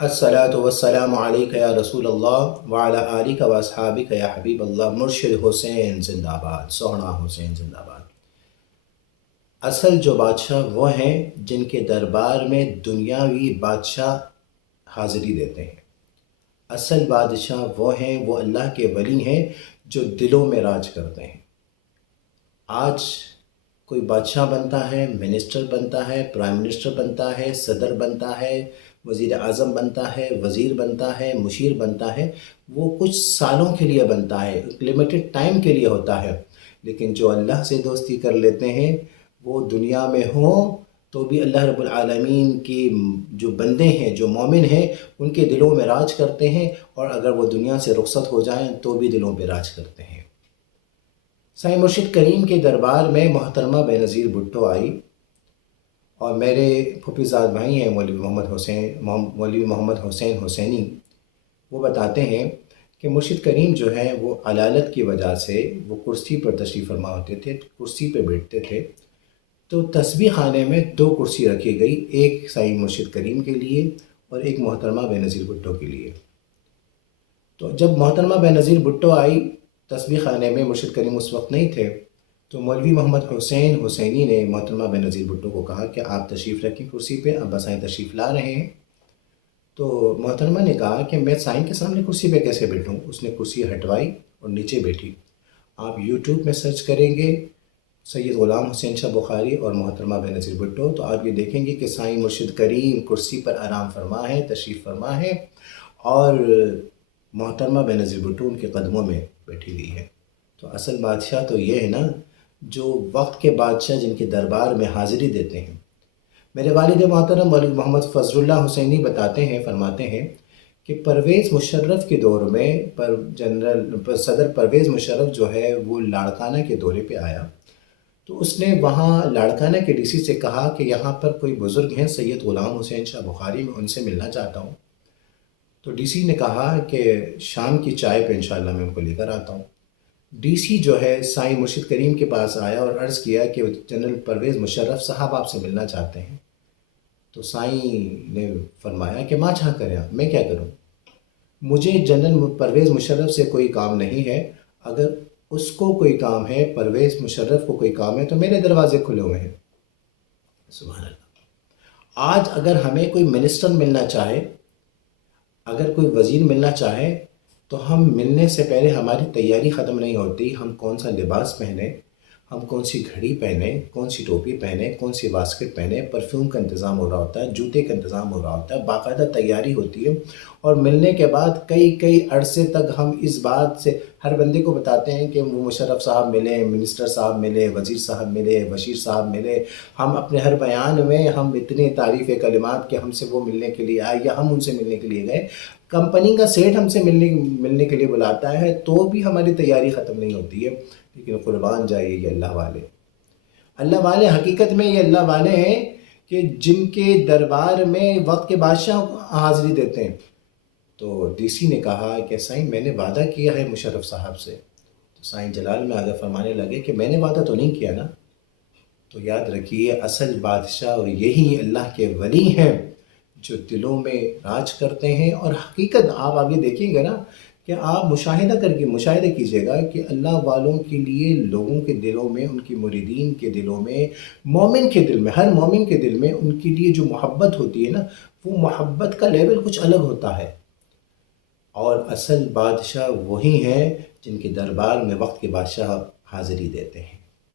الصلاۃ والسلام علیک یا رسول اللہ وعلی آلک و اصحابک یا حبیب اللہ۔ مرشد حسین زندہ باد، سوہنا حسین زندہ باد۔ اصل جو بادشاہ وہ ہیں جن کے دربار میں دنیاوی بادشاہ حاضری دیتے ہیں۔ اصل بادشاہ وہ ہیں، وہ اللہ کے ولی ہیں جو دلوں میں راج کرتے ہیں۔ آج کوئی بادشاہ بنتا ہے، منسٹر بنتا ہے، پرائم منسٹر بنتا ہے، صدر بنتا ہے، وزیر اعظم بنتا ہے، وزیر بنتا ہے، مشیر بنتا ہے، وہ کچھ سالوں کے لیے بنتا ہے، ایک لمیٹڈ ٹائم کے لیے ہوتا ہے۔ لیکن جو اللہ سے دوستی کر لیتے ہیں وہ دنیا میں ہوں تو بھی اللہ رب العالمین کی جو بندے ہیں، جو مومن ہیں، ان کے دلوں میں راج کرتے ہیں، اور اگر وہ دنیا سے رخصت ہو جائیں تو بھی دلوں پہ راج کرتے ہیں۔ سائیں مرشد کریم کے دربار میں محترمہ بے نظیر بھٹو آئی، اور میرے پھوپھی زاد بھائی ہیں مولوی محمد حسین حسینی، وہ بتاتے ہیں کہ مرشد کریم جو ہے وہ علالت کی وجہ سے وہ کرسی پر تشریف فرما ہوتے تھے، کرسی پہ بیٹھتے تھے، تو تسبیح خانے میں 2 کرسی رکھی گئی، ایک سائیں مرشد کریم کے لیے اور ایک محترمہ بے نظیر بھٹو کے لیے۔ تو جب محترمہ بے نظیر بھٹو آئی تسبیح خانے میں، مرشد کریم اس وقت نہیں تھے، تو مولوی محمد حسین حسینی نے محترمہ بے نظیر بھٹو کو کہا کہ آپ تشریف رکھیں کرسی پہ، ابا سائیں تشریف لا رہے ہیں۔ تو محترمہ نے کہا کہ میں سائیں کے سامنے کرسی پہ کیسے بیٹھوں؟ اس نے کرسی ہٹوائی اور نیچے بیٹھی۔ آپ یوٹیوب میں سرچ کریں گے سید غلام حسین شاہ بخاری اور محترمہ بے نظیر بھٹو، تو آپ یہ دیکھیں گے کہ سائیں مرشد کریم کرسی پر آرام فرما ہے، تشریف فرما ہے، اور محترمہ بے نظیر بھٹو ان کے قدموں میں بیٹھی ہوئی ہے۔ تو اصل بادشاہ تو یہ ہے نا، جو وقت کے بادشاہ جن کے دربار میں حاضری دیتے ہیں۔ میرے والد محترم مولوی محمد فضل اللہ حسینی بتاتے ہیں، فرماتے ہیں کہ پرویز مشرف کے دور میں صدر پرویز مشرف جو ہے وہ لاڑکانہ کے دورے پہ آیا، تو اس نے وہاں لاڑکانہ کے ڈی سی سے کہا کہ یہاں پر کوئی بزرگ ہیں سید غلام حسین شاہ بخاری، میں ان سے ملنا چاہتا ہوں۔ تو ڈی سی نے کہا کہ شام کی چائے پہ انشاءاللہ میں ان کو لے کر آتا ہوں۔ ڈی سی جو ہے سائیں مرشد کریم کے پاس آیا اور عرض کیا کہ جنرل پرویز مشرف صاحب آپ سے ملنا چاہتے ہیں۔ تو سائیں نے فرمایا کہ ماں چھا کریں، میں کیا کروں؟ مجھے جنرل پرویز مشرف سے کوئی کام نہیں ہے، اگر اس کو کوئی کام ہے، پرویز مشرف کو کوئی کام ہے، تو میرے دروازے کھلے ہوئے ہیں۔ سبحان اللہ۔ آج اگر ہمیں کوئی منسٹر ملنا چاہے، اگر کوئی وزیر ملنا چاہے، تو ہم ملنے سے پہلے ہماری تیاری ختم نہیں ہوتی، ہم کون سا لباس پہنیں، ہم کون سی گھڑی پہنیں، کون سی ٹوپی پہنیں، کون سی واسکٹ پہنیں، پرفیوم کا انتظام ہو رہا ہوتا ہے، جوتے کا انتظام ہو رہا ہوتا ہے، باقاعدہ تیاری ہوتی ہے۔ اور ملنے کے بعد کئی عرصے تک ہم اس بات سے ہر بندے کو بتاتے ہیں کہ وہ مشرف صاحب ملے، منسٹر صاحب ملے، وزیر صاحب ملے، بشیر صاحب ملے۔ ہم اپنے ہر بیان میں ہم اتنے تعریف کلمات کہ ہم سے وہ ملنے کے لیے آئے یا ہم ان سے ملنے کے لیے گئے۔ کمپنی کا سیٹ ہم سے ملنے کے لیے بلاتا ہے تو بھی ہماری تیاری ختم نہیں ہوتی ہے۔ لیکن قربان جائیے یہ اللہ والے حقیقت میں یہ اللہ والے ہیں کہ جن کے دربار میں وقت کے بادشاہ حاضری دیتے ہیں۔ تو ڈی سی نے کہا کہ سائیں میں نے وعدہ کیا ہے مشرف صاحب سے۔ تو سائیں جلال میں آگے فرمانے لگے کہ میں نے وعدہ تو نہیں کیا نا۔ تو یاد رکھیے اصل بادشاہ اور یہی اللہ کے ولی ہیں جو دلوں میں راج کرتے ہیں۔ اور حقیقت آپ آگے دیکھیں گے نا کہ آپ مشاہدہ کیجئے گا کہ اللہ والوں کے لیے لوگوں کے دلوں میں، ان کی مریدین کے دلوں میں، مومن کے دل میں، ہر مومن کے دل میں ان کے لیے جو محبت ہوتی ہے نا، وہ محبت کا لیول کچھ الگ ہوتا ہے۔ اور اصل بادشاہ وہی ہیں جن کے دربار میں وقت کے بادشاہ حاضری دیتے ہیں۔